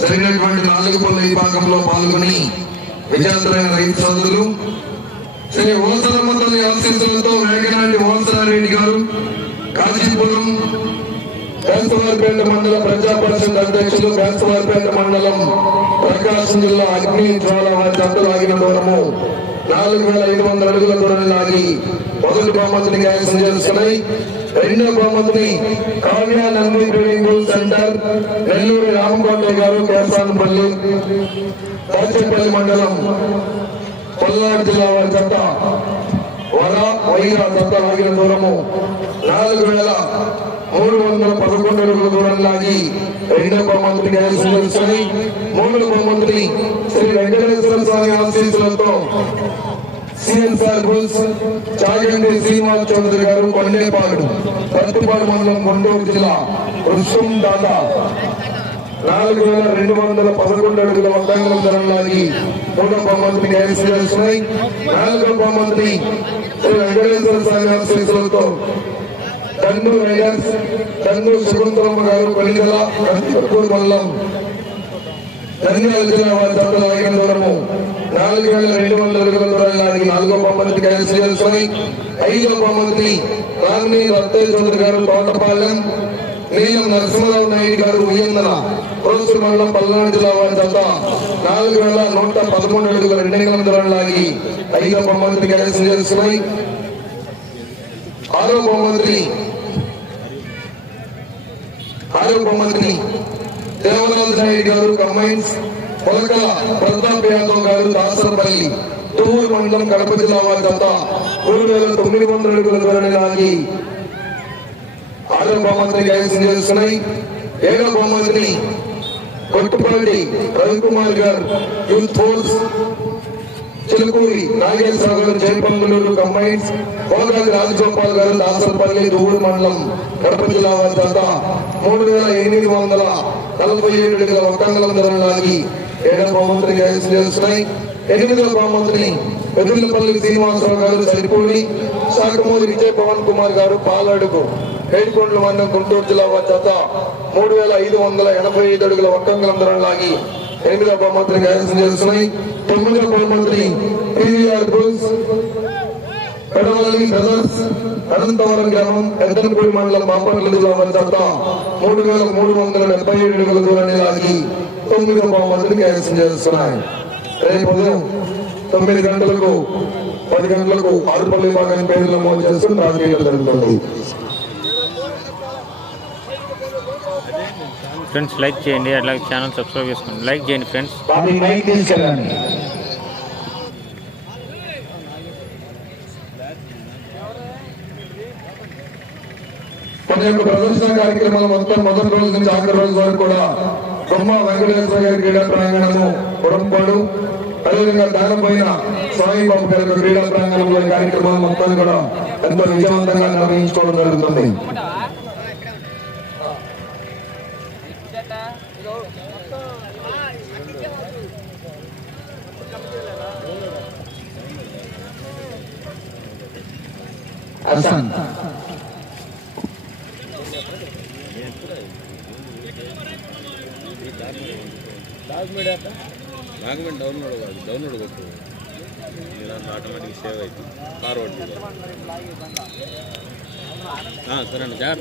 జరిగినటువంటి నాలుగు పనుల విభాగంలో పాల్గొని విజేతలైన రైతు సోదరులు శ్రీ ఓసరమ్మ తల్లి ఆశీస్సులతో వేగనాటి ఓసరారెడ్డి గారు కాజీపురం బేస్తవారిపేట మండల ప్రజాపరిషత్ అధ్యక్షులు బేస్తవారిపేట మండలం ప్రకాశం జిల్లా అగ్ని జ్వాల వారి జట్టు ఆగిన దూరము నాలుగు వేల ఐదు వందల అడుగుల దూరం లాగి మొదటి బహుమతిని కైవసం చేసుకున్నాయి రెండో బహుమతిని కావ్య నంది ట్రైనింగ్ సెంటర్ నెల్లూరు రామకోట గారు కేసానపల్లి దాచేపల్లి మండలం పల్నాడు జిల్లా వారి చెత్త వర వైరా దత్త ఆగిన దూరము నాలుగు వేల మూడు వందల పదకొండు అడుగుల దూరం లాగి రెండో బహుమంత్రి చేసుకొని మూడు బహుమంత్రి శ్రీ వెంకటేశ్వర స్వామి ఆశీస్సులతో సార్ బుల్స్ చాగండి శ్రీనివాస్ చౌదరి గారు కొండేపాడు పత్తిపాడు మండలం గుంటూరు జిల్లా వృక్షం దాత నాలుగు వేల రెండు వందల పదకొండు అడుగుల వందంగం ధరం లాగి మూడో బహుమంత్రి కైవసం బహుమంత్రి శ్రీ వెంకటేశ్వర స్వామి ఆశీస్సులతో కన్ను రైడర్స్ కన్ను శకుంతలమ్మ గారు కొలిగల కర్పూర్ మండలం నంద్యాల జిల్లా వారి జట్టు లాగిన దూరము నాలుగు వేల రెండు వందల అడుగుల దూరం లాగి నాలుగో బహుమతి కైవసం చేసుకొని ఐదో బహుమతి రామిని రత్తయ్య చౌదరి గారు తోటపాలెం నీలం నరసింహరావు నాయుడు గారు ఉయ్యందన కోసూరు మండలం పల్నాడు జిల్లా వారి జత నాలుగు వేల నూట పదకొండు అడుగుల రెండు వందల దూరం లాగి ఐదో బహుమతిని కైవసం చేసుకున్నాయి ఆరోగ్య మంత్రి ఆరోగ్య మంత్రి దేవరాజు నాయుడు గారు కంబైన్స్ పొలకల ప్రతాప్ యాదవ్ గారు దాసరపల్లి తూరు మండలం కడప జిల్లా వారి జత మూడు వేల తొమ్మిది వందల అడుగుల దూరం లాగి ఆరోగ్య మంత్రి కైవసం చేస్తున్నాయి ఏడవ మంత్రి కొట్టుపల్లి రవికుమార్ గారు యూత్ ఫోర్స్ చిలుకూరి నాగేశ్వరరావు గారు జయపంగులూరు కంబైన్స్ కోనరాజు రాజగోపాల్ గారు దాసరపల్లి దూరు మండలం కడప జిల్లా వారి జత మూడు వేల ఎనిమిది వందల నలభై ఏడు అడుగుల ఒక్కంగలం ధరలాగి ఏడవ బహుమతిని చేస్తున్నాయి ఎనిమిదవ బహుమతిని పెద్దపల్లి శ్రీనివాసరావు గారు సరిపోడి శాఖమూరి విజయ్ పవన్ కుమార్ గారు పాలాడుకు ఏడుకొండల మండలం గుంటూరు జిల్లా వారి చేత మూడు వేల ఐదు వందల ఎనభై ఐదు అడుగుల ఒక్కంగలం ధరలాగి ఎనిమిదవ బహుమతిని కైవసం చేస్తున్నాయి. తొమ్మిదవ బహుమతిని PVR Bruce Pedavalli brothers Anantavaram గ్రామం ఎద్దనపూడి మండలం మాపర్ల జిల్లా వారి మూడు వేల మూడు వందల డెబ్బై ఏడు అడుగుల దూరాన్ని లాగి తొమ్మిదవ బహుమతిని కైవసం చేస్తున్నాయి. రేపు ఉదయం తొమ్మిది గంటలకు పది గంటలకు ఆరుపల్లి భాగాన్ని పేర్లు నమోదు చేసుకుని రాజకీయాలు జరుగుతుంది ఫ్రెండ్స్ లైక్ చేయండి అట్లాగే ఛానల్ సబ్స్క్రైబ్ చేసుకోండి. లైక్ చేయండి ఫ్రెండ్స్. మన యొక్క ప్రదర్శన కార్యక్రమాలు మొత్తం మొదటి రోజు నుంచి ఆఖరి రోజు వరకు కూడా బొమ్మ వెంకటేశ్వర గారి క్రీడా ప్రాంగణము ఉడంపాడు అదేవిధంగా దానిపైన సాయి బాబు గారి యొక్క క్రీడా ప్రాంగణంలో కార్యక్రమాలు మొత్తం కూడా ఎంతో విజయవంతంగా నిర్వహించుకోవడం జరుగుతుంది. హసన్ డాక్యుమెంట్ డౌన్లోడ్ కాదు డౌన్లోడ్ కొట్టు. ఆటోమేటిక్ సేవ్ అవుతుంది. ఫార్వర్డ్ సరే అండి జాగ్రత్త.